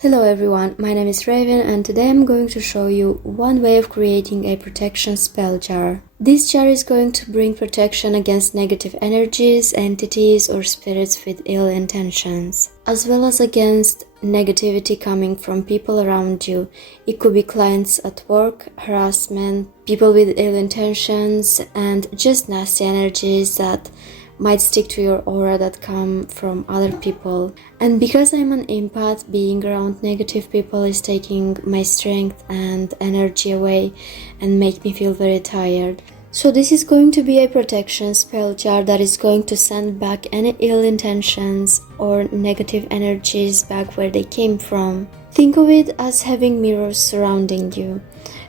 Hello everyone, my name is Raven and today I'm going to show you one way of creating a protection spell jar. This jar is going to bring protection against negative energies, entities or spirits with ill intentions, as well as against negativity coming from people around you. It could be clients at work, harassment, people with ill intentions, and just nasty energies that might stick to your aura that come from other people. And because I'm an empath, being around negative people is taking my strength and energy away and make me feel very tired. So this is going to be a protection spell jar that is going to send back any ill intentions or negative energies back where they came from. Think of it as having mirrors surrounding you.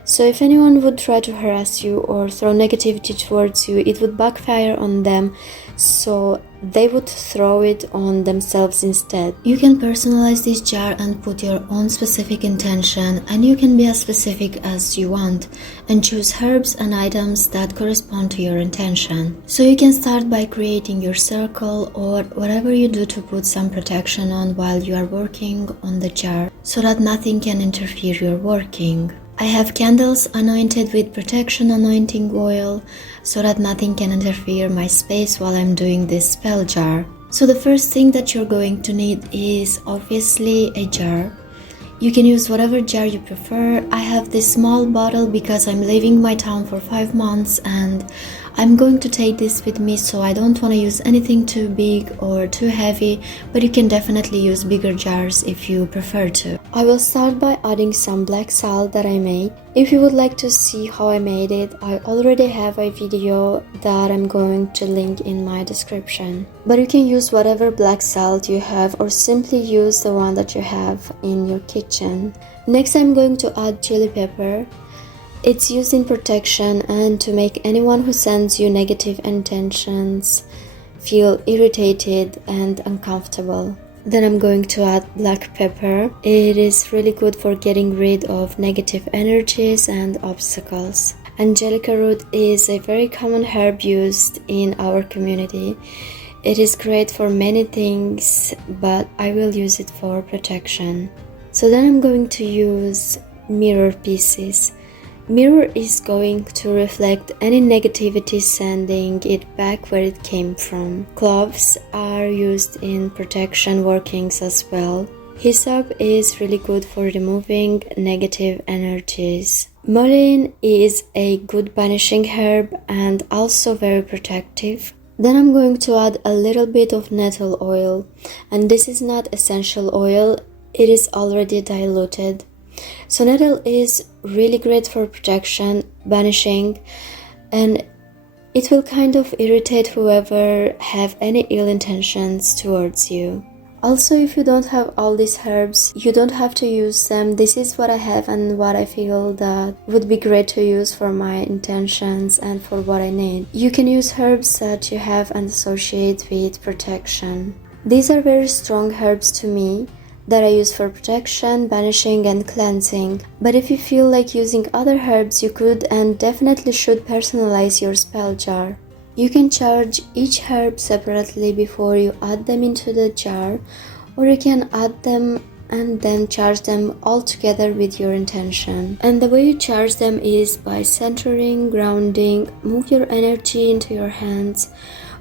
So if anyone would try to harass you or throw negativity towards you, it would backfire on them, so they would throw it on themselves instead. You can personalize this jar and put your own specific intention, and you can be as specific as you want and choose herbs and items that correspond to your intention. So you can start by creating your circle or whatever you do to put some protection on while you are working on the jar so that nothing can interfere your working. I have candles anointed with protection anointing oil so that nothing can interfere my space while I'm doing this spell jar. So the first thing that you're going to need is obviously a jar. You can use whatever jar you prefer. I have this small bottle because I'm leaving my town for 5 months and I'm going to take this with me, so I don't want to use anything too big or too heavy, but you can definitely use bigger jars if you prefer to. I will start by adding some black salt that I made. If you would like to see how I made it, I already have a video that I'm going to link in my description. But you can use whatever black salt you have or simply use the one that you have in your kitchen. Next I'm going to add chili pepper. It's used in protection and to make anyone who sends you negative intentions feel irritated and uncomfortable. Then I'm going to add black pepper. It is really good for getting rid of negative energies and obstacles. Angelica root is a very common herb used in our community. It is great for many things, but I will use it for protection. So then I'm going to use mirror pieces. Mirror is going to reflect any negativity, sending it back where it came from. Cloves are used in protection workings as well. Hyssop is really good for removing negative energies. Mullein is a good banishing herb and also very protective. Then I'm going to add a little bit of nettle oil, and this is not essential oil, it is already diluted. So nettle is really great for protection, banishing, and it will kind of irritate whoever have any ill intentions towards you. Also, if you don't have all these herbs, you don't have to use them. This is what I have and what I feel that would be great to use for my intentions and for what I need. You can use herbs that you have and associate with protection. These are very strong herbs to me that I use for protection, banishing and cleansing. But if you feel like using other herbs, you could and definitely should personalize your spell jar. You can charge each herb separately before you add them into the jar, or you can add them and then charge them all together with your intention. And the way you charge them is by centering, grounding, move your energy into your hands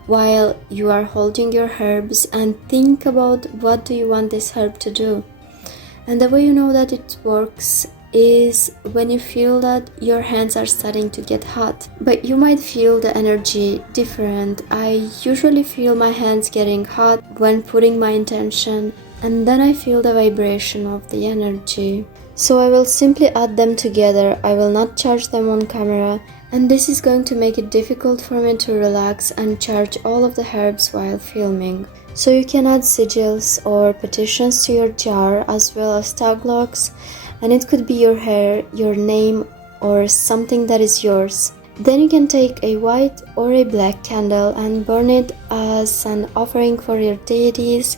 while you are holding your herbs and think about what do you want this herb to do. And the way you know that it works is when you feel that your hands are starting to get hot, but you might feel the energy different. I usually feel my hands getting hot when putting my intention, and then I feel the vibration of the energy. So I will simply add them together. I will not charge them on camera, and this is going to make it difficult for me to relax and charge all of the herbs while filming. So you can add sigils or petitions to your jar as well as tag locks, and it could be your hair, your name, or something that is yours. Then you can take a white or a black candle and burn it as an offering for your deities,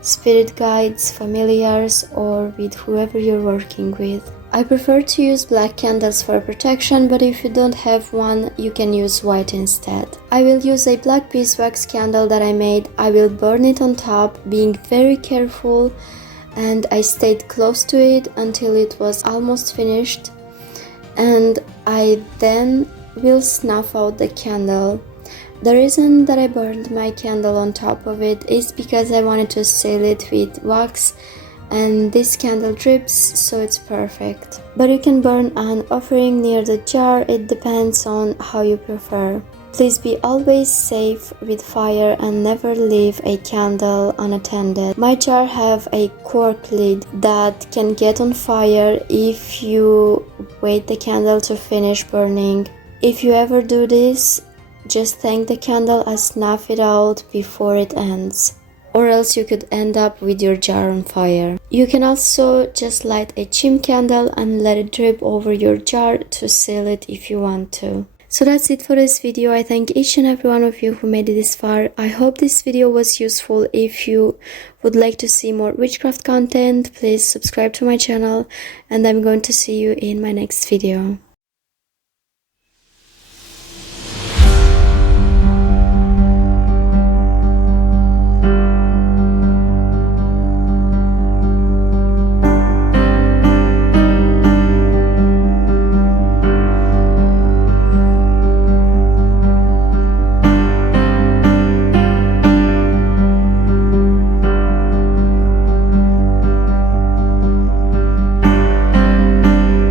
spirit guides, familiars, or with whoever you're working with. I prefer to use black candles for protection, but if you don't have one, you can use white instead. I will use a black beeswax candle that I made. I will burn it on top, being very careful and I stayed close to it until it was almost finished, and I then will snuff out the candle. The reason that I burned my candle on top of it is because I wanted to seal it with wax, and this candle drips, so it's perfect. But you can burn an offering near the jar, it depends on how you prefer. Please be always safe with fire and never leave a candle unattended. My jar have a cork lid that can get on fire if you wait the candle to finish burning. If you ever do this, just thank the candle and snuff it out before it ends, or else you could end up with your jar on fire. You can also just light a chim candle and let it drip over your jar to seal it if you want to. So that's it for this video. I thank each and every one of you who made it this far. I hope this video was useful. If you would like to see more witchcraft content, please subscribe to my channel, and I'm going to see you in my next video.